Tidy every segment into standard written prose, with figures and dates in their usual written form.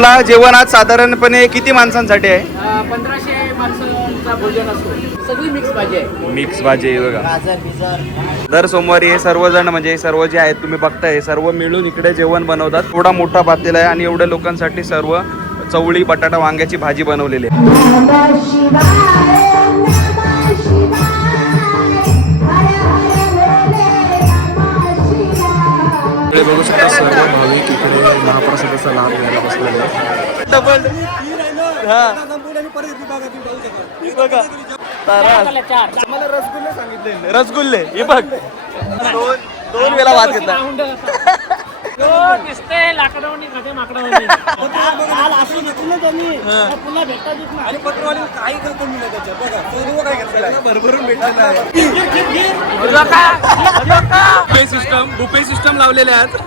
आपला जेवण आज साधारणपणे किती माणसांसाठी आहे? 1500 माणसांचा भोजन असतो. सगळी मिक्स भाजी आहे. मिक्स भाजी आहे बघा. गाजर बिजर दर सोमवारी हे सर्वजण म्हणजे सर्व जे आहेत तुम्ही बघताय सर्व मिळून इकडे जेवण बनवतात. थोडा मोठा पातेला आहे आणि एवढ्या लोकांसाठी सर्व चवळी बटाटा वांग्याची भाजी बनवलेली आहे. इकडे बघू शकता सर्व भाविक इकडे महाप्रसादाचा लाभ घ्यायला बसलेले आहेत. डबल मला रसगुल्ले सांगितले. रसगुल्ले हे बघ दोन वेळा वाद घेतला. लाकडावणी खाते माकडावणी काल अशी घेतली त्यांनी पुन्हा भेटता देत नाही. आणि पत्रवाली काही करतो मी त्याच्या बघा तो काय घेतला भरभरून भेटला. बुफे सिस्टम लावलेले आहेत.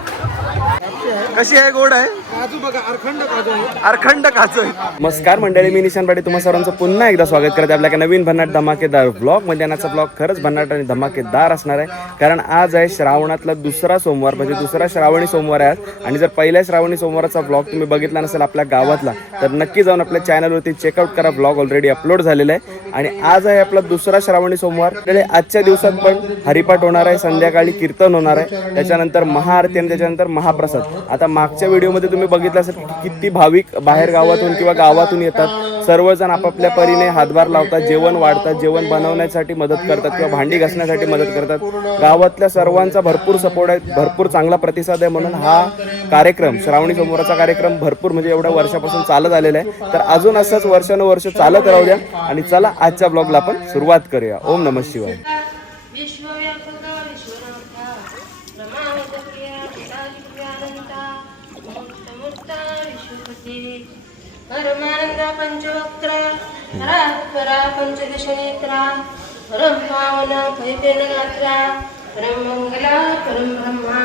कशी आहे? गोड आहे. काजू बघा अरखंड काजू आहे. अरखंड काजू आहे. नमस्कार मंडळी, मी निशान पाटील तुम्हा सर्वांचं पुन्हा एकदा स्वागत करते आपल्या नवीन भन्नाट धमाकेदार ब्लॉग मध्ये. आजचा ब्लॉग खरंच भन्नाट आणि धमाकेदार असणार आहे, कारण आज आहे श्रावणातला दुसरा सोमवार, म्हणजे दुसरा श्रावणी सोमवार आहे. आणि जर पहिल्या श्रावणी सोमवाराचा ब्लॉग तुम्ही बघितला नसेल आपल्या गावातला, तर नक्की जाऊन आपल्या चॅनलवरती चेकआउट करा. ब्लॉग ऑलरेडी अपलोड झालेला आहे. आणि आज आहे आपला दुसरा श्रावणी सोमवार. आजच्या दिवसात पण हरिपाठ होणार आहे, संध्याकाळी कीर्तन होणार आहे, त्याच्यानंतर महाआरती आणि त्याच्यानंतर महाप्रसाद. आता मागच्या व्हिडिओमध्ये तुम्ही बघितलं असेल की किती भाविक बाहेर गावातून किंवा गावातून येतात. सर्वजण आपापल्या परीने हातभार लावतात, जेवण वाढतात, जेवण बनवण्यासाठी मदत करतात किंवा भांडी घासण्यासाठी मदत करतात. गावातल्या सर्वांचा भरपूर सपोर्ट आहे, भरपूर चांगला प्रतिसाद आहे. म्हणून हा कार्यक्रम श्रावणी सोमवारचा कार्यक्रम भरपूर म्हणजे एवढ्या वर्षापासून चालत आलेला आहे. तर अजून असंच वर्षानुवर्ष चालत राहू द्या. आणि चला आजच्या ब्लॉगला आपण सुरुवात करूया. ओम नमः शिवाय. परमानंदा पंचवक्त्रा परा पंचदश नेत्रा परम पावना भयपेनगात्रा परम मंगला परम ब्रह्मा.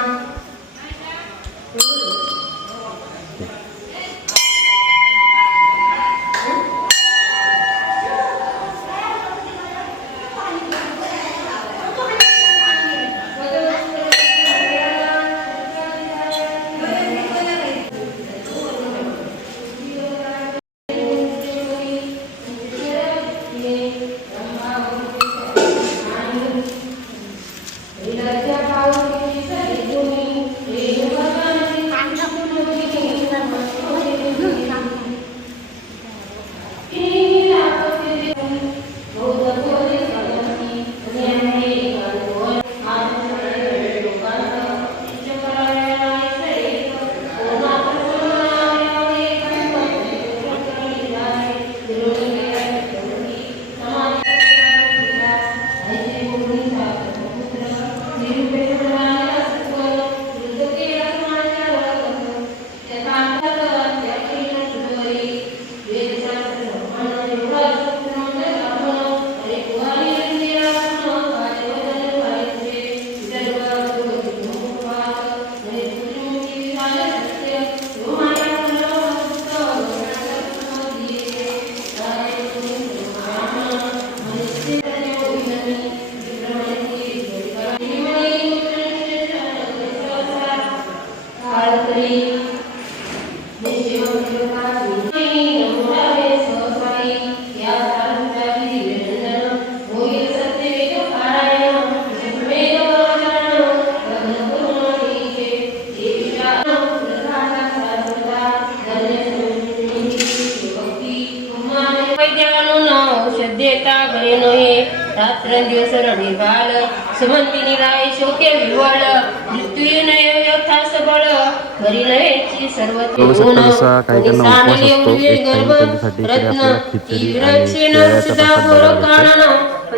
जसा काही त्यांना उपवास असतो एक टाइम, त्यांच्यासाठी इकडे आपल्याला खिचडी आणि केळ्याचा प्रसाद बघायला.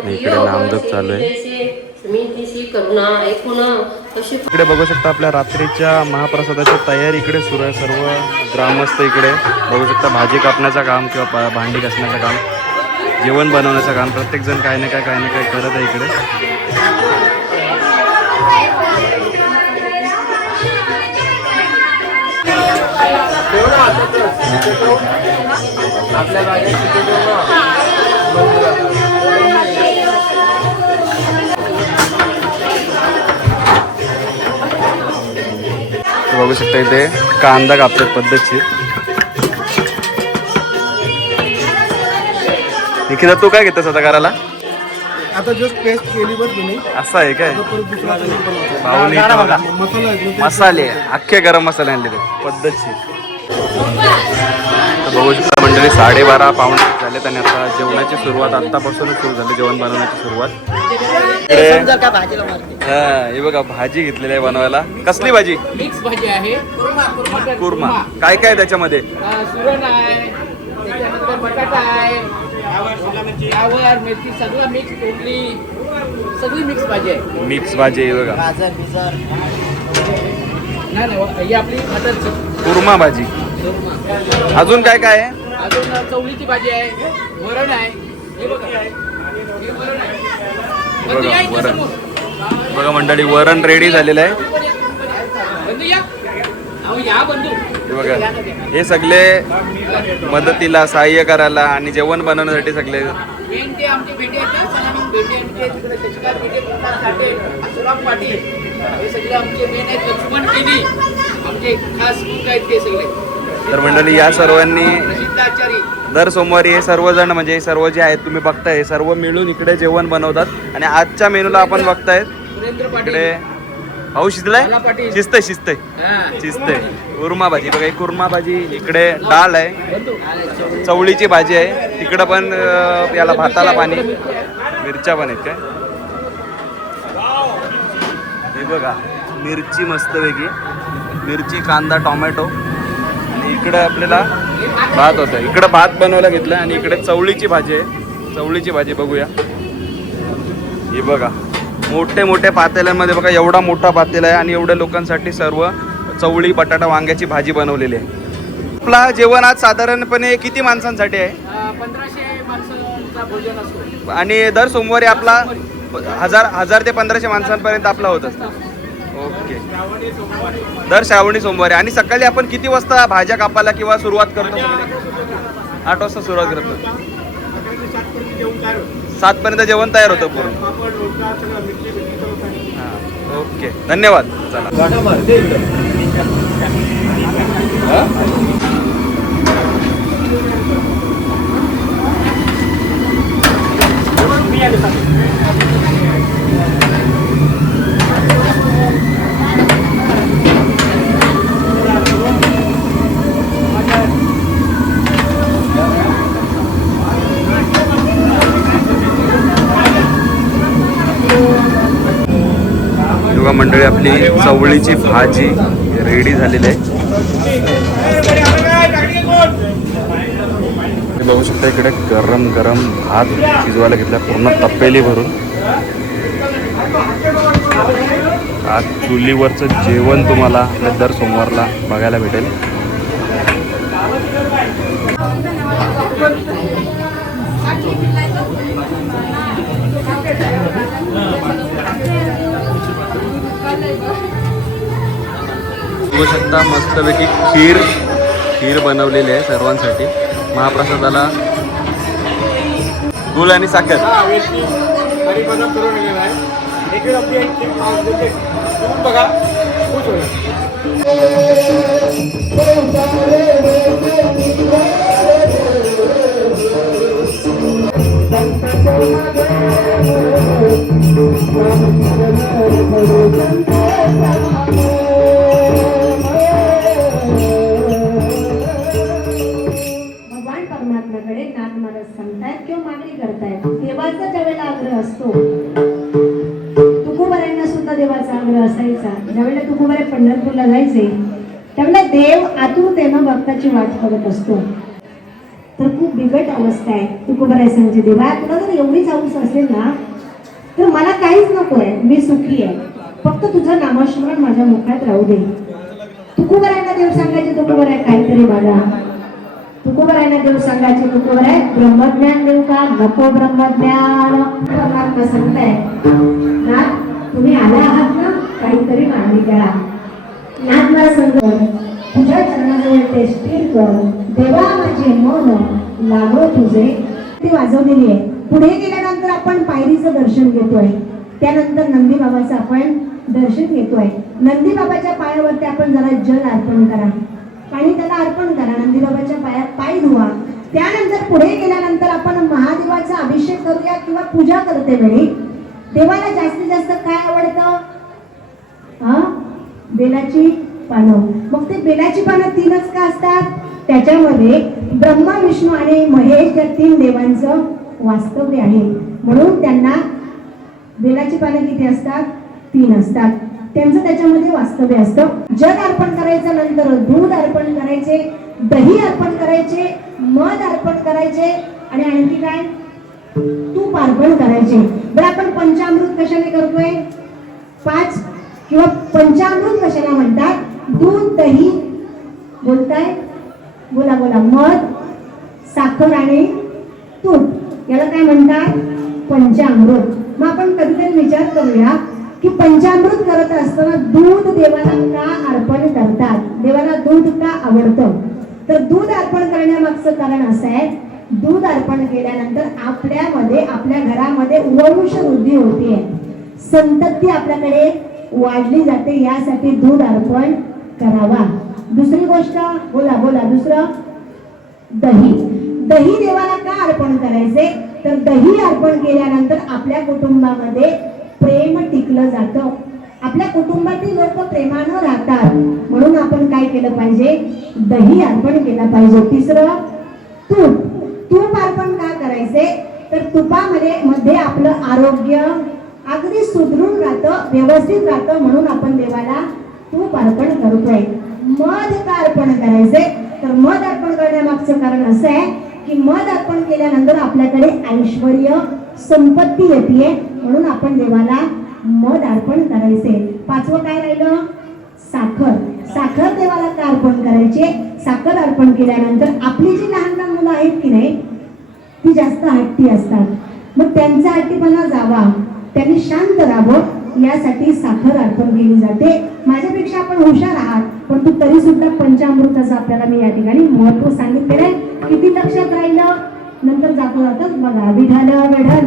इकडे नामजप चालू आहे. इकडे बघू शकता आपल्या रात्रीच्या महाप्रसादाची तयारी इकडे सुरू आहे. सर्व ग्रामस्थ इकडे बघू शकता भाजी कापण्याचं काम किंवा भांडी घासण्याचं काम, जेवण बनवण्याचं काम, प्रत्येक जण काही ना काही करत आहे इकडे. बघू शकता इथे कांदा कापतात पद्धतशीर. निखिता तू काय घेतोस आता करायला? आता जस्ट पेस्ट केली बस मी असं आहे काय? परत दुसरा बनवतो. भाऊनी इथं बघा मसाला आहे ना, मसाले अख्खे गरम मसाले आणलेले पद्धतशीर. तर बघू शकता मंडळी 12:30 पावणे झालेत आणि आता जेवणाची सुरुवात आत्तापासूनच सुरू झाली. जेवण बनवण्याची सुरुवात इकडे हे बघा भाजी घेतलेली आहे बनवायला. कसली भाजी? मिक्स भाजी आहे कुर्मा. काय काय त्याच्यामध्ये? सुरण आहे, त्याच्यानंतर बटाटा आहे, फ्लावर मेथी सगळं मिक्स, टोटली सगळी मिक्स भाजी आहे. मिक्स भाजी आहे बघा. नाही ही आपली मटरची कुर्मा भाजी. अजून काय काय आहे? अजून चवळीची भाजी आहे, वरण आहे. हे बघा, हे वरण आहे. बंधू या इथं वरण. समोर. बघा मंडळी वरण रेडी झालेलं आहे. बंधू या. अहो या बंधू. हे बघा हे सगळे मदतीला सहाय्य करायला आणि जेवण बनवण्यासाठी सगळे. मेन ते आमचे भेटे आहेत ना, सलामी भेटे आमचे तिकडे शशिकांत भेटे, प्रकाश साठे, सुराम पाटील, हे सगळे आमचे मेन आहेत. लक्ष्मण केली आमचे खास कुक आहेत ते सगळे. तर मंडळी या सर्वांनी प्रसिद्ध आचारी दर सोमवारी हे सर्वजण म्हणजे हे सर्व जे आहेत तुम्ही बघताय हे सर्व मिळून इकडे जेवण बनवतात. आणि आजच्या मेनूला आपण बघतायत सुरेंद्र पाटील, इकडे भाऊ शिजलाय. मला पाटील. शिजतंय शिजतंय हां. शिजतंय. कुर्मा भाजी बघा ही कुर्मा भाजी. इकडे डाळ आहे, बंधू. चवळीची भाजी आहे. तिकडं पण याला भाताला पाणी, मिरच्या पण आहेत काय. हे बघा मिरची मस्त वेगळी, मिरची कांदा टोमॅटो. आणि इकडे आपल्याला भात होतं. इकडं भात बनवायला घेतलं आणि इकडे चवळीची भाजी आहे. चवळीची भाजी बघूया. ही बघा मोठे मोठे पातेल्यांमध्ये बघा एवढा मोठा पातेला आहे आणि एवढ्या लोकांसाठी सर्व चवळी बटाटा वांग्याची भाजी बनवलेली आहे. आपला जेवण आज साधारणपणे किती माणसांसाठी आहे? 1500 माणसांचा भोजन असतो. आणि दर सोमवारी आपला 1000 ते 1500 माणसांपर्यंत आपला होत असतो. ओके. दर श्रावणी सोमवारी. आणि सकाळी आपण किती वाजता भाज्या कापायला किंवा सुरुवात करतो? 8 वाजता सुरुवात करतो. 7 पर्यंत जेवण तयार होतं पूर्ण. हां ओके धन्यवाद. चला बघा मंडळी आपली चवळीची भाजी रेडी झालेली आहे. बघू शकता इकडे गरम गरम भात शिजवायला घेतला पूर्ण तपेली भरून. आज चुलीवरचं जेवण तुम्हाला आपल्या दर सोमवारला बघायला भेटेल. बघू शकता मस्तपैकी खीर बनवलेली आहे सर्वांसाठी. महाप्रसादाला गुळ आणि साखर. बघा भगवान परमात्म्याकडे नाथ महाराज सांगतायत किंवा मागणी करतायत. देवाचा ज्यावेळेला आग्रह असतो, तुकोबारायांना सुद्धा देवाचा आग्रह असायचा. ज्यावेळेला तुकोबारे पंढरपूरला जायचे त्यावेळेला देव आतुरतेनं भक्ताची वाट बघत असतो. तर खूप बिकट अवस्था आहे. तुकोबाराय सांगते देवा तुला जर एवढीच हौस असेल ना तर मला काहीच नको आहे, मी सुखी आहे, फक्त तुझं नामस्मरण माझ्या मुखात राहू दे. तुकोबारायांना देव सांगायचे तुकोबाराय काहीतरी बघा. तुकोबारायांना देव सांगायचे तुकोबाराय ब्रह्मज्ञान देऊ का? नको ब्रह्मज्ञान. परमात्मा सांगताय ना तुम्ही आला आहात ना काहीतरी मागणी करा. नाथ मला सांग तुझ्या चरणाजवळ ते स्थिर कर. देवा माझे मन लागो तुझे. ती वाजवलेली आहे. पुढे गेल्यानंतर आपण पायरीचं दर्शन घेतोय. त्यानंतर नंदी बाबाचं आपण दर्शन घेतोय. नंदी बाबाच्या पायावरती आपण जरा जल अर्पण करा, पाणी त्याला अर्पण करा. नंदी बाबाच्या पायात पाय धुवा. त्यानंतर पुढे गेल्यानंतर आपण महादेवाचं पूजा करते वेळी देवाला जास्तीत जास्त काय आवडतं? हा, बेलाची पानं. मग ते बेलाची पानं 3च का असतात? त्याच्यामध्ये ब्रह्मा, विष्णू आणि महेश या 3 देवांचं वास्तव्य आहे, म्हणून त्यांना बेलाची पानं किती असतात? 3 असतात. त्यांचं त्याच्यामध्ये वास्तव्य असतं. जल अर्पण करायचं, नंतर दूध अर्पण करायचे, दही अर्पण करायचे, मध अर्पण करायचे आणि आणखी काय? तूप अर्पण करायचे. बरं, आपण पंचामृत कशाने करतोय? 5 किंवा पंचामृत कशाला म्हणतात? दूध, दही, बोलताय? बोला बोला. मध, साखर आणि तूप, याला काय म्हणतात? पंचामृत. मग आपण कधीतरी विचार करूया की पंचामृत करत असताना दूध देवाला का अर्पण करतात? देवाला दूध का आवडतं? तर दूध अर्पण करण्यामागचं कारण असं आहे, दूध अर्पण केल्यानंतर आपल्यामध्ये, आपल्या घरामध्ये वंश वृद्धी होते, संतती आपल्याकडे वाढली जाते, यासाठी दूध अर्पण करावा. दुसरी गोष्ट, बोला बोला. दुसरं, दही. दही देवाला का अर्पण करायचे? तर दही अर्पण केल्यानंतर आपल्या कुटुंबामध्ये प्रेम टिकलं जातं, आपल्या कुटुंबातील लोक प्रेमानं राहतात, म्हणून आपण काय केलं पाहिजे? दही अर्पण केलं पाहिजे. तिसरं, तूप. तूप अर्पण का करायचे? तर तुपामध्ये आपलं आरोग्य अगदी सुदृढ राहतं, व्यवस्थित राहतं, म्हणून आपण देवाला तूप अर्पण करतोय. मध का अर्पण करायचे? तर मध अर्पण करण्यामागचं कारण असं आहे की मध अर्पण केल्यानंतर आपल्याकडे ऐश्वर्य, संपत्ती येते, म्हणून आपण देवाला मध अर्पण करायचे. 5वं काय राहिलं? साखर. साखर देवाला का अर्पण करायचे? साखर अर्पण केल्यानंतर आपली जी लहान लहान मुलं आहेत की नाही, ती जास्त हट्टी असतात, मग त्यांचा हट्टीपणा जावा, त्यांनी शांत राहावं, यासाठी साखर अर्पण केली जाते. माझ्यापेक्षा आपण हुशार आहात, पण तू तरी सुद्धा पंचामृताचं आपल्याला मी या ठिकाणी महत्व सांगितलेलं आहे. किती लक्षात राहिलं? नंतर जातो जातच बघा. विढाल विढाल.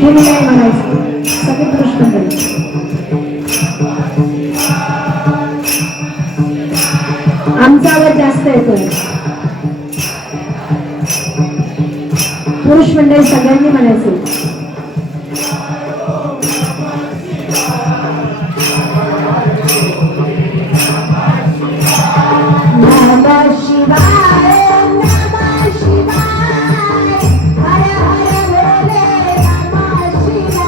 तुम्ही काय म्हणायचं? सगळे प्रश्न करू. आमचा आवाज जास्त येतोय. पुरुष मंडळी सगळ्यांनी म्हणायचं. नमः शिवाय, नमः शिवाय, हर हर भोले, नमः शिवाय.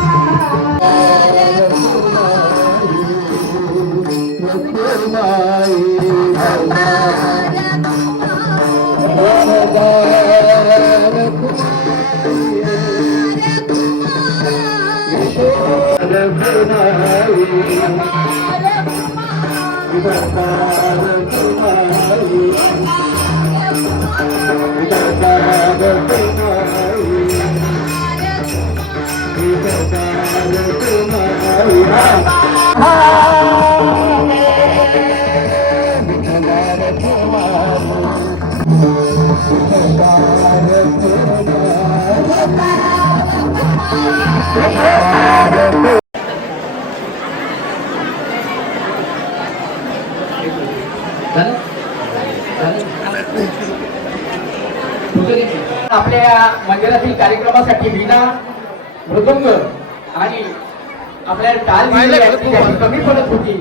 आपल्या मंदिरातील कार्यक्रमासाठी वीणा, मृदुंग आणि आपल्या टाळ कमी पडत होती,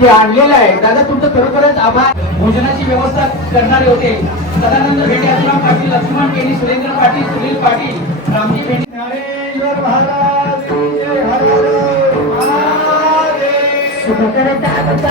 ते आणलेलं आहे. दादा तुमचं खरोखरच आभार. भोजनाची व्यवस्था करणारे होते सदानंद भेंडे, असुराम पाटील, लक्ष्मण केनी, सुरेंद्र पाटील, सुनील पाटील, रामजी भेंडे. ज्ञानेश्वर महाराज की जय. हर हर महादेव. सुख करता करता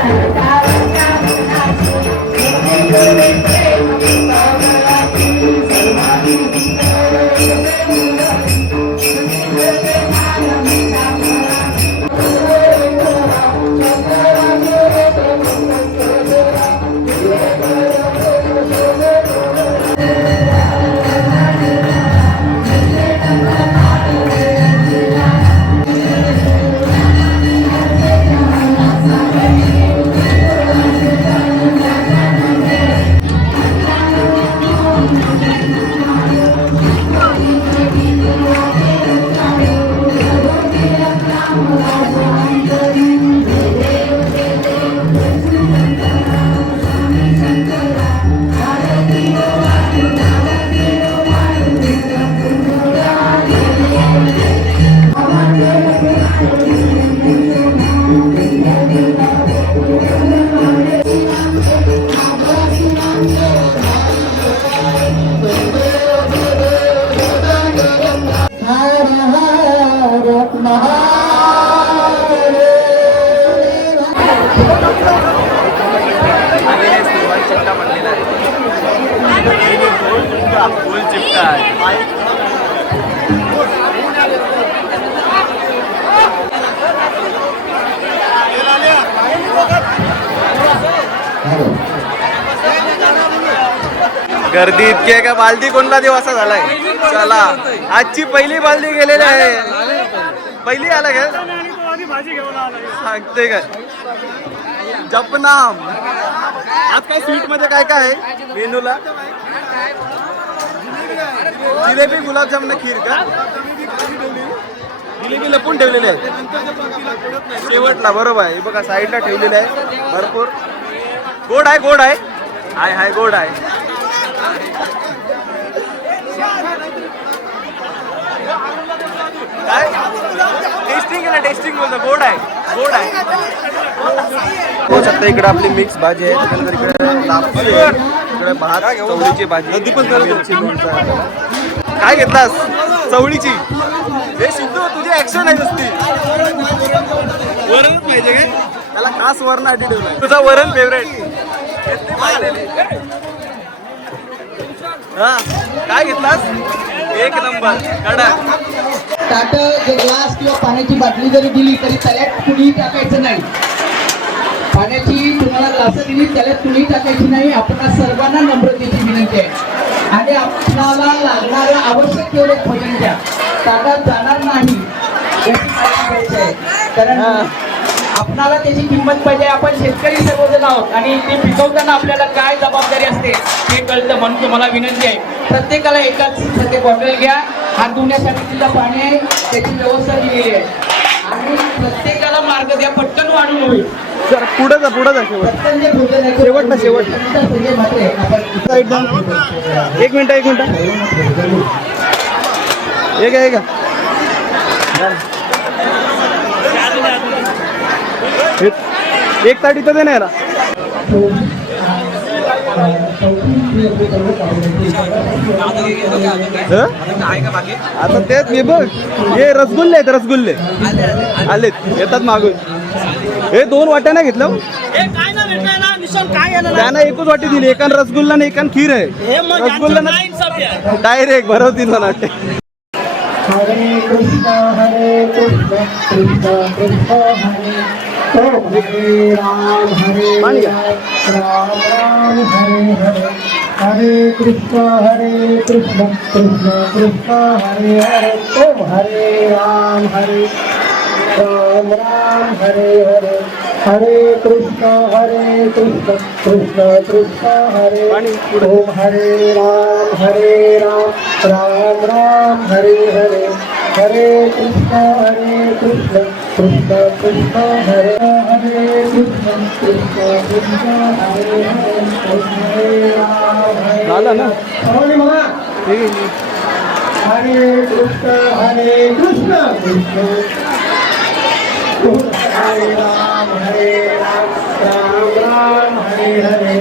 चिमटा बनलेला आहे. फुल चिमटा आहे. गर्दी इतकी आहे का बालदी कोणता दिवस झालाय. चला आजची पहिली बालदी गेलेली आहे. पहिली आला का सांगते काय जपनाम. आज काय स्वीट मध्ये काय काय आहे मेनूला. जिलेबी गुलाबजाम ना खीर का. जिलेबी लपून ठेवलेली आहे शेवटला. बरोबर आहे. हे बघा साईडला ठेवलेले आहे भरपूर. गोड आहे गोड आहे. हाय हाय गोड आहे. काय टेस्टिंग आहे ना. टेस्टिंग बोलतो. गोड आहे गोड आहे. हो शकता इकडे आपली मिक्स भाजी आहे. त्याच्यानंतर इकडे लापसी आहे. इकडे भात चवळीची भाजी मिरची लोणचं. काय घेतलास चवळीची. हे सिद्धू तुझी ऍक्शन आहे नुसती. वरणच पाहिजे काय. त्याला खास वरण आधी ठेवलाय. तुझा वरण फेवरेट. हा काय घेतलास. एक नंबर कडक. ताट ग्लास किंवा पाण्याची बाटली जरी दिली तरी त्याला कुणीही टाकायचं नाही. पाण्याची तुम्हाला ग्लास दिली त्याला कुणीही टाकायची नाही. आपल्या सर्वांना नम्रतेची विनंती आहे. आणि आपणाला लागणारं आवश्यक तेवढे भोजन द्या. ताटात जाणार नाही याची काळजी घ्यायची आहे. कारण आपणाला त्याची किंमत पाहिजे. आपण शेतकरी सर्वजण आहोत आणि ते पिकवताना आपल्याला काय जबाबदारी असते हे कळतं. म्हणून तुम्हाला विनंती आहे प्रत्येकाला एकाच सध्या बॉटल घ्या. हात धुण्यासाठी तिला पाणी आहे त्याची व्यवस्था दिलेली आहे. आणि प्रत्येकाला मार्ग द्या. पटकन वाढून होईल. पुढे जा पुढे जा. पटकन जे भोजन आहे शेवट ना शेवट. एक मिनिट एक मिनिट. एक आहे का. एक ताट इथं दे ना याला. आता तेच मी बघ. हे रसगुल्ले आहेत रसगुल्ले आलेत येतात मागून. हे 2 वाट्या नाही घेतलं. त्यांना एकच वाटी दिली. एकान रसगुल्ला आणि एकान खीर आहे. रसगुल्ला डायरेक्ट भरवतील मला वाटते. हरे कृष्ण कृष्ण कृष्ण हरे राम राम राम हरे हरे. हरे कृष्ण कृष्ण कृष्ण हरे हरे. ओम हरे राम राम राम हरे हरे. हरे कृष्ण कृष्ण कृष्ण हरे. ओम हरे राम राम राम हरे हरे. हरे कृष्ण कृष्ण कृष्ण हरे. हरे कृष्ण कृष्ण हरे हरे. हरे राम हरे झालं ना. हरे मला. हरे कृष्ण कृष्ण हरे राम राम राम हरे हरे.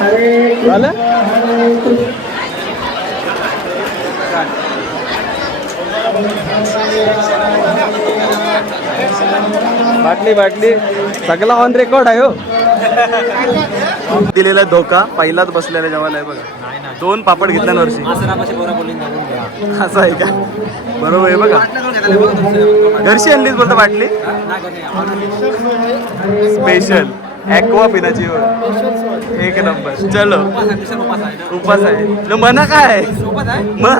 हरे झालं. कृष्ण बाटली बाटली सगळा ऑन रेकॉर्ड आहे. हो दिलेला धोका पहिलाच बसलेला जेवायला आहे बघा. 2 पापड घेतल्या ना वर्षी. असं आहे का. बरोबर आहे बघा. घरची आणलीच बोलतो बाटली. स्पेशल ॲक्वा पिनाची. एक नंबर. चलो उपास आहे न म्हणा काय मग.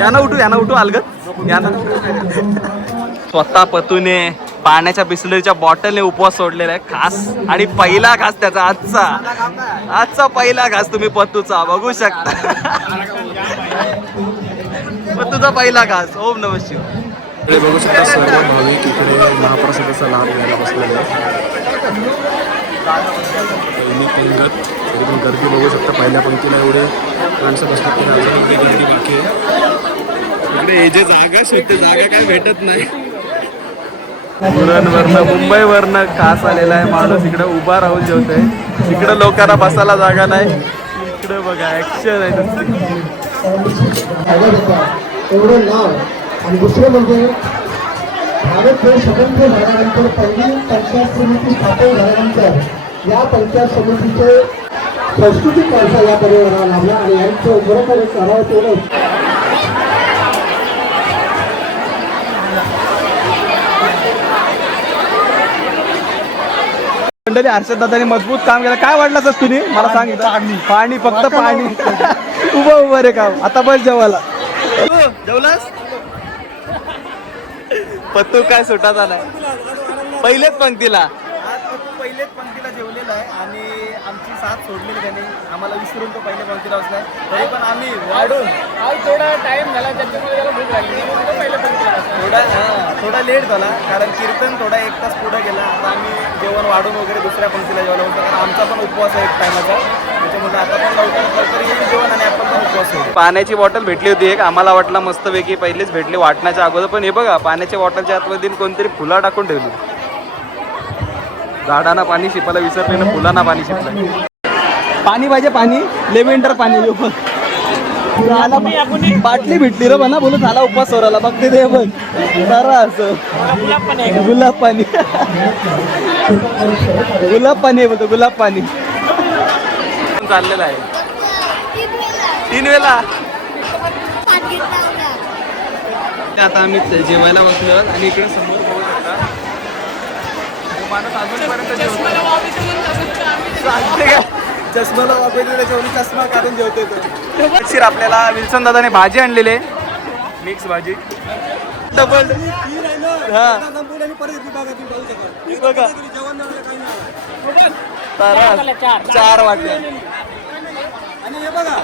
याना उठू अलगत याना. स्वतः पतूने पाण्याच्या बिस्लरीच्या बॉटलने उपवास सोडलेला आहे खास. आणि पहिला घास त्याचा आजचा पहिला घास तुम्ही पत्तूचा बघू शकता. पत्तूचा पहिला घास. ओम नमः शिवाय. इकडे बघू शकता सर्व भाविक इकडे महाप्रसादाचा लाभ घ्यायला बसलेले एकदम गर्दी बघू शकता. पहिल्या पंक्तीला एवढे माणसं बसतात की अजून एवढी गर्दी बाकी आहे. इकडे हे जे जागा शोधते जागा काय भेटत नाही. पुरणवरनं मुंबईवरनं खास आलेला आहे माणूस. इकडे उभा राहून जेवतोय. इकडे लोकांना बसायला जागा नाही. इकडे बघा ऍक्शन आहे नुसती. एवढं नाव. आणि दुसरं म्हणजे भारत देश स्वतंत्र झाल्यानंतर पहिली पंचायत समिती स्थापन झाल्यानंतर या पंचायत समितीचे सांस्कृतिक वारसा या परिवाराला लाभला आणि यांचं बरोबर करावं तेवढं मंडळी हर्षद दादाने मजबूत काम केलं. काय वाटलं सर तुम्ही मला सांगितलं? पाणी फक्त पाणी. उभं रे काम. आता बस जेवायला. जेवलास पत्तू काय सुटा झालाय पहिलेच पंक्तीला. पहिलेच पंक्तीला जेवलेला आहे आणि आमची साथ सोडलेली त्याने आम्हाला विसरून तो पहिल्या पंक्तीला बसलाय. तरी पण आम्ही वाढून थोडा टाइम झाला त्याच्यामुळे त्याला भूक लागली पहिल्या पंक्तीला थोडा लेट झाला कारण कीर्तन थोडा 1 तास पुढे गेला. आता आम्ही जेवण वाढून वगैरे दुसऱ्या पंक्तीला जेवायला होतं कारण आमचा पण उपवास आहे 1 टायमाचा. त्याच्यामुळे आता पण लवकर येईल जेवण आणि आपण पण उपवास होतो. पाण्याची बॉटल भेटली होती एक आम्हाला वाटलं मस्तपैकी पहिलीच भेटली वाटण्याच्या अगोदर. पण हे बघा पाण्याच्या बॉटलच्या आतमध्ये कोणतरी फुला टाकून ठेवली. झाडांना पाणी शिपायला विसरले ना फुलांना पाणी शिपलं. पाणी पाहिजे पाणी लेव्हेंडर पाणी. बाटली भेटली रे म्हणा बोलू झाला उपवास सोराला बघते ते बघ जरा असं गुलाब पाणी गुलाब पाणी बोलतो गुलाब पाणी चाललेलं आहे 3 वेळा. आता आम्ही जेवायला बसलो आणि इकडे समोर बघू शकता माणूस अजूनपर्यंत चष्माला वापरले त्याच्यावरून चष्मा काढून जेवते तो. आपल्याला विल्सन दादाने भाजी आणलेली मिक्स भाजी डबल. हा बघा 4 वाटले आणि हे बघा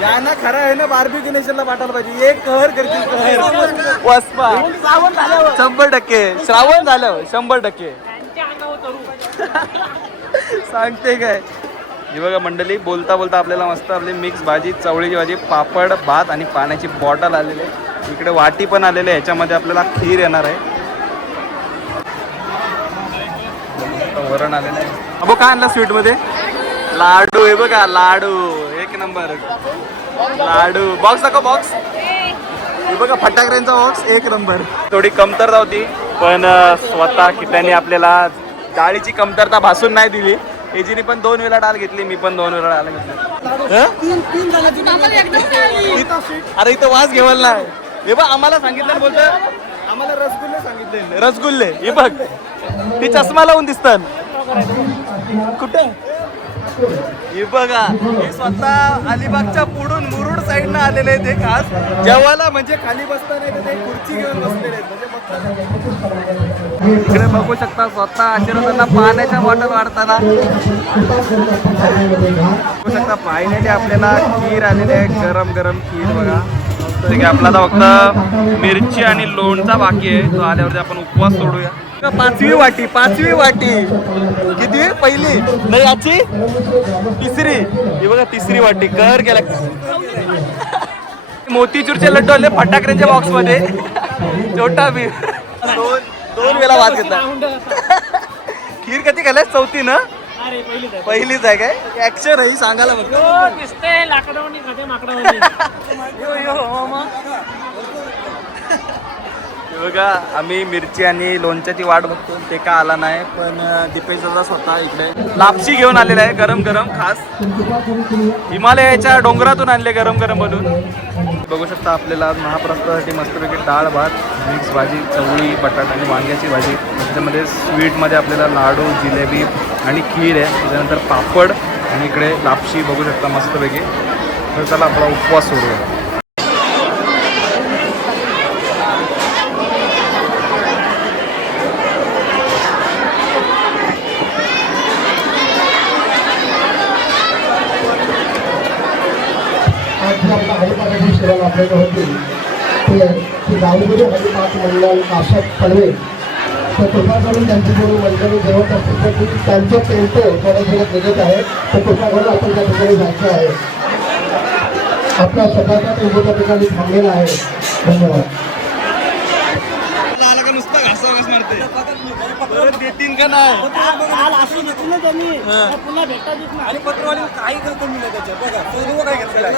यांना खरं आहे ना बार्बेक्यू नेशनला पाठवलं पाहिजे. एक कहर करतील कहर वसपा 100%. श्रावण झालं 100%. सांगते काय हे बघा मंडळी बोलता बोलता आपल्याला मस्त आपली मिक्स भाजी चवळीची भाजी पापड भात आणि पाण्याची बॉटल आलेली आहे. इकडे वाटी पण आलेली आहे. ह्याच्यामध्ये आपल्याला खीर येणार आहे. वरण आलेलं आहे. अबो काय आणलं स्वीट मध्ये लाडू हे बघा लाडू 1 नंबर लाडू. बॉक्स दाखव बॉक्स. हे बघा फटाकड्यांचा बॉक्स 1 नंबर. थोडी कमतरता होती पण स्वतः किट्याने आपल्याला डाळीची कमतरता भासून नाही दिली. एजीने पण 2 वेळा डाळ घेतली मी पण 2 वेळा डाळ घेतली. अरे इथं वास घेवल नाही. हे बघ आम्हाला सांगितलं बोलतं आम्हाला रसगुल्ले सांगितले. रसगुल्ले हे बघ ती चष्मा लावून दिसतात कुठे. हे बघा हे स्वतः अलिबागच्या पुढून मुरुड साईडनं आलेले आहेत. ते खास जेवायला म्हणजे खाली बसता नाही तर ते खुर्ची घेऊन बसलेले आहेत. म्हणजे इकडे बघू शकता स्वतः आशीर्वादांना पाण्याच्या बॉटल वाढताना बघू शकता. फायनली आपल्याला खीर आलेली आहे गरम गरम खीर बघा. ठीक आहे आपला आता फक्त मिरची आणि लोणचा बाकी आहे. तो आल्यावरती आपण उपवास सोडूया. 5वी वाटी किती पहिली नाही याची 3री. ही बघा 3री वाटी कर केला. मोतीचूरचे लड्डू आले फटाकड्यांच्या बॉक्स मध्ये छोटा बी 2 वेळा वाद घेतला. खीर कधी केलाय 4थी ना पहिलीच आहे काय ऍक्शन आहे सांगायला बघा. आम्ही मिरची आणि लोणच्याची वाट बघतो ते का आला नाही पण दीपेश दादा स्वतः इकडे लापशी घेऊन आलेला आहे गरम गरम खास हिमालयाच्या डोंगरातून आणले गरम गरम बनवून. बघू शकता आपल्याला महाप्रसादासाठी मस्तपैकी डाळ भात मिक्स भाजी चवळी बटाटा आणि वांग्याची भाजी. त्याच्यामध्ये स्वीटमध्ये आपल्याला लाडू जिलेबी आणि खीर आहे. त्याच्यानंतर पापड आणि इकडे लापशी बघू शकता मस्तपैकी. तर चला आपला उपवास सोडूया. हरिपाठाची सेवा आपल्याकडे होती ते गावमध्ये हरिपाठ मंडळ आशा पडवे तर कृपा करून त्यांची जेवढी मंडळी जेवत असतील तर त्यांचं पेंटो थोडं निघत आहे तर कृपा करून आपण त्या ठिकाणी जायचं आहे. आपला सगळ्याचा टेम्पो त्या ठिकाणी थांबलेला आहे. धन्यवाद. देतील का नाही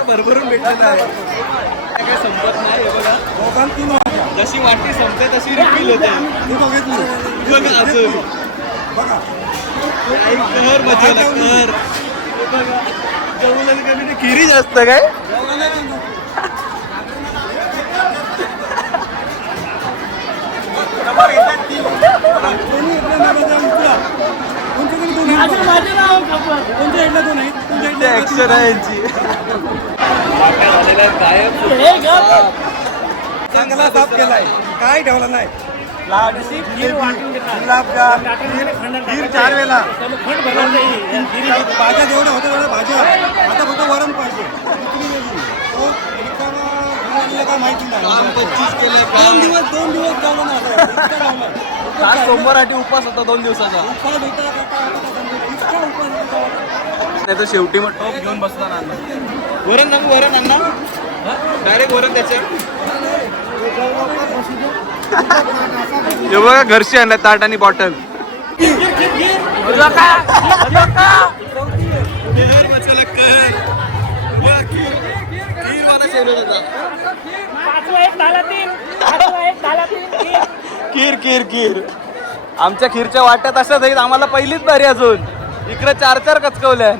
भरभरून भेटलेलं आहे. काय संपत नाही हे बघा. जशी वाटी संपते तशी रिफिल होते. कहर मचवला कहर. जेवलं कमी खिरी जास्त काय ऍक्शन आहे यांची. चांगला साफ केलाय, काय ठेवलं नाही. गुलाबजाम, खीर 4 वेळा. भाज्या जेवढ्या होत्या तेवढ्या भाज्या, आता फक्त वरण पाहिजे. काय माहिती नाही. 2 दिवस जाऊ ना. आज सोमवाराठी उपवास होता 2 दिवसाचा. नाही तर शेवटी मग टोप घेऊन बसला ना. वरण नको वरण अण्णा, डायरेक्ट वरण त्याचे. हे बघा घरची आणलाय ताट आणि बॉटल. खीर खीर खीर आमच्या खीरच्या वाट्यात असं जाईल आम्हाला पहिलीच बारी अजून. इकडे 4 कचकवल्या.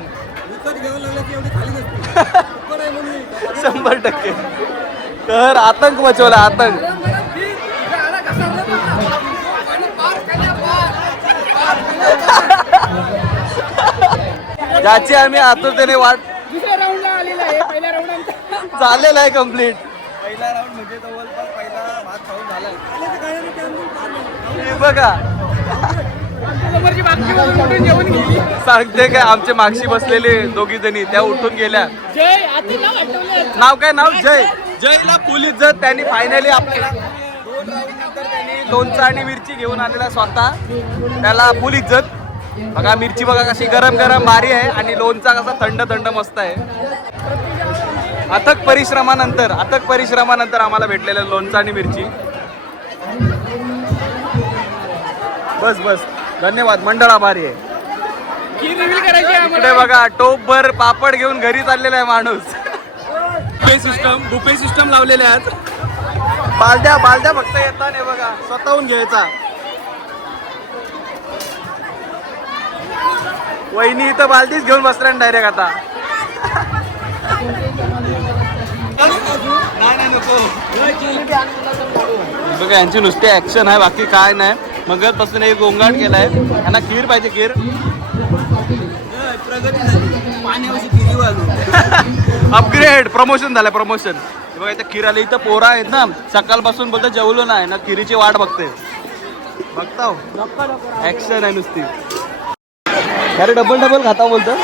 100% तर आतंक मचवला आतंक. ज्याची आम्ही आतुरतेने वाट झालेला आहे कम्प्लीट. पहिला राऊंड म्हणजे जवळपास पहिला भात खाऊन झालाय. हे बघा सांगते काय आमचे मागशी बसलेले 2 जणी त्या उठून गेल्या. नाव काय नाव जय. जयला फुल इज्जत. त्यांनी फायनली आपल्याला 2 राऊंड नंतर त्यांनी लोणचं आणि मिरची घेऊन आलेला स्वतः. त्याला फुल इज्जत. बघा मिरची बघा कशी गरम गरम भारी आहे आणि लोणचा कसा थंड थंड मस्त आहे. अथक परिश्रमानंतर आम्हाला भेटलेलं लोणचं आणि मिरची. बस बस धन्यवाद मंडळ आभारी आहे. इकडे बघा टोपभर पापड घेऊन घरी चाललेला आहे माणूस. बुफे सिस्टम लावलेले आहेत. बालद्या फक्त येतात नाही बघा स्वतःहून घ्यायचा. वहिनी इथं बालदीच घेऊन बसल्या डायरेक्ट आता. बघा यांची नुसती ऍक्शन आहे बाकी काय नाही. मगत पासून एक गोंगाट केलाय. यांना खीर पाहिजे खीर. अपग्रेड प्रमोशन झालं प्रमोशन. बघा इथं खीर आली. इथं पोरा आहेत ना सकाळपासून बोलतो जेवलो नाही ना खिरीची वाट बघते. बघता ऍक्शन आहे नुसती. अरे डबल खाता बोलतो.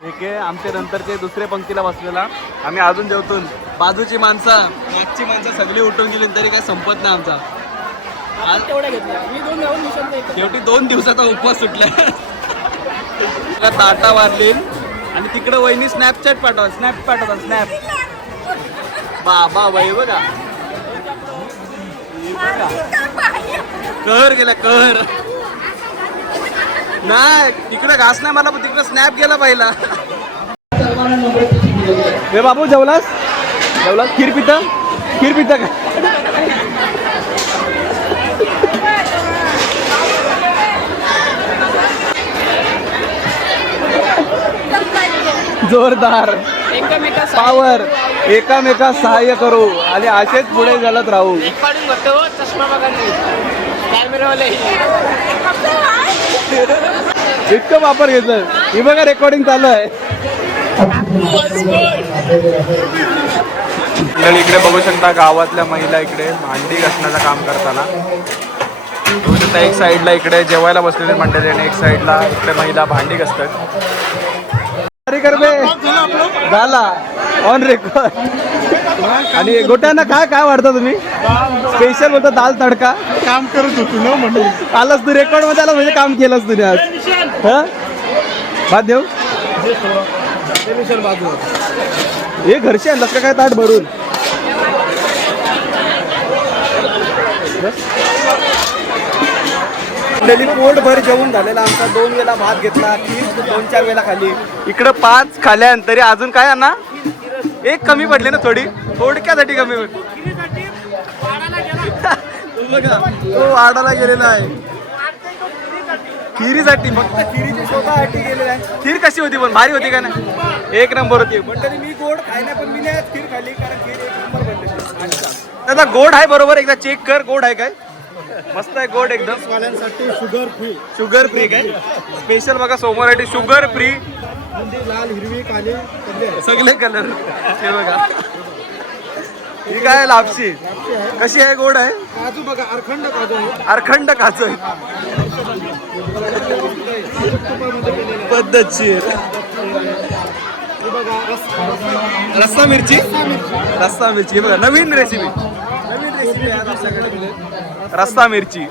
ठीक आहे आमच्या नंतरचे दुसऱ्या पंक्तीला बसलेला. आम्ही अजून जेवतो. बाजूची माणसं मागची माणसं सगळी उठून गेली तरी काय संपत नाही आमचा. शेवटी 2 दिवसाचा उपवास सुटला. ताटा वाढली आणि तिकडे वहिनी स्नॅप पाठवतात स्नॅप. बाबा बाई बघा कहर गेला कहर. नाही तिकडे घास नाही मला पण तिकडे स्नॅप गेला पहिला. हे बाबू जेवलास खीर पिता का. जोरदार पावर एकामेका सहाय्य करू आणि असेच पुढे चालत राहू. इतकं वापर घेतलं. ही बघा रेकॉर्डिंग चालू आहे. इकडे बघू शकता गावातल्या महिला इकडे भांडी घासण्याचं काम करताना. एक साईडला इकडे जेवायला बसलेले मंडळी आणि एक साईडला इकडे महिला भांडी घासतात. झाला ऑन रेकॉर्ड. आणि गोट्यांना काय वाढता तुम्ही स्पेशल होतं दाल तडका. काम करत होतो ना म्हणून आलास तू रेकॉर्ड मध्ये आला म्हणजे काम केलंस तुम्ही आज. हा भात देऊ हे घरचे आणलास का काय ताट भरून. पोटभर जेवून झालेला आमचा. 2 वेळा भात घेतला. 2-4 वेळा खाली. इकडं 5 खाल्या तरी अजून काय ना एक कमी पडली ना थोडक्यासाठी कमी पडली. तो वाडाला गेलेला आहे. खिरीसाठी फक्त खिरीची स्वतःसाठी गेलेला आहे. खीर कशी होती पण भारी होती का नाही? एक नंबर होती. पण तरी मी गोड खायला पण मी नाही आज खीर खाल्ली कारण खीर एक नंबर बनलेली. अच्छा. त्याचा गोड आहे बरोबर, एकदा चेक कर. गोड आहे काय? मस्त आहे गोड एकदम. वाल्यांसाठी शुगर फ्री. शुगर फ्री काय स्पेशल बघा सोमवारसाठी शुगर फ्री लाल हिरवी काली सगळे कलर. हे बघा ही काय लापशी कशी आहे? गोड आहे. काजू बघा अरखंड काजू आहे. अरखंड काजू आहे. पद्धतशीर. हे बघा रस्सा मिरची. रस्सा मिरची हे बघा नवीन रेसिपी. नवीन रेसिपी आहे आपल्याकडे. रस्सा मिरची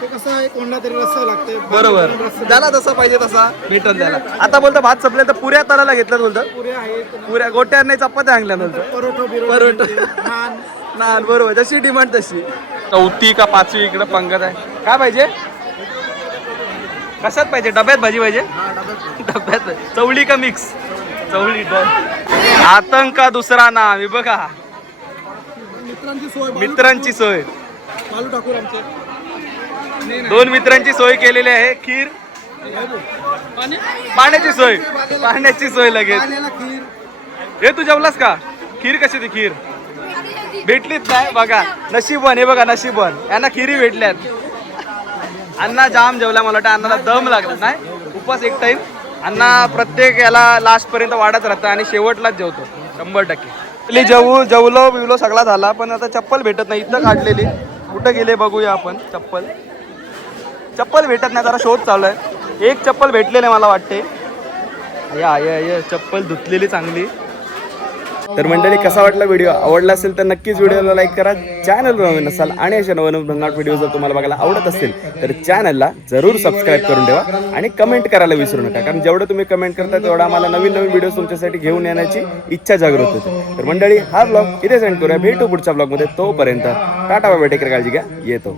ते कसं आहे कोणला तरी रस्सा लागते. बरोबर. ज्याला जसा पाहिजे तसा भेटल त्याला. आता बोलतो भात संपले तर पुऱ्या तळायला घेतलं बोलतं. पुऱ्या आहेत. पुऱ्या गोट्या नाही चपात्या आणल्या बोलतं. परोठा नान. नान बरोबर जशी डिमांड तशी. चौथी का पाचवी इकडे पंगत आहे. काय पाहिजे? कशात पाहिजे? डब्यात भाजी पाहिजे? डब्यात. चवळी का मिक्स? चवळी डन. आतंक का दुसरा नाव. हे बघा मित्रांची सोय. मित्रांची सोय. बालू ठाकूर आमचे. दोन मित्रांची सोय केलेली आहे. खीर पाण्याची सोय. पाण्याची सोय लगेच. पाण्याला खीर. हे तू जेवलास का? खीर कशी होती? खीर भेटलीच नाही बघा. नशीबवान. हे बघा नशीबवान यांना खिरी भेटल्यात. अण्णा जाम जेवला. मला वाटतं अण्णाला दम लागला नाही. उपवास एक टाइम. अण्णा प्रत्येक याला लास्ट पर्यंत वाढत राहतं आणि शेवटलाच जेवतो 100%. जेवलो बिवलो सगळा झाला पण आता चप्पल भेटत नाही. इथं काढलेली कुठं गेले बघूया आपण. चप्पल भेटत नाही. जरा शोध चालू आहे. एक चप्पल भेटलेले मला वाटते. या चप्पल धुतलेली चांगली. तर मंडळी कसा वाटला व्हिडिओ? आवडला असेल तर नक्कीच व्हिडिओला लाईक करा. चॅनल नवीन असाल आणि अशा नवनवीन भन्नाट व्हिडिओ जर तुम्हाला बघायला आवडत असतील तर चॅनलला जरूर सबस्क्राईब करून ठेवा आणि कमेंट करायला विसरू नका. कारण जेवढं तुम्ही कमेंट करता तेवढा आम्हाला नवीन नवीन व्हिडिओ तुमच्यासाठी घेऊन येण्याची इच्छा जागृत होते. तर मंडळी हा ब्लॉग इथे सेंड करूया. भेटू पुढच्या ब्लॉगमध्ये. तोपर्यंत tata bye bye. Take care. काळजी घ्या. येतो.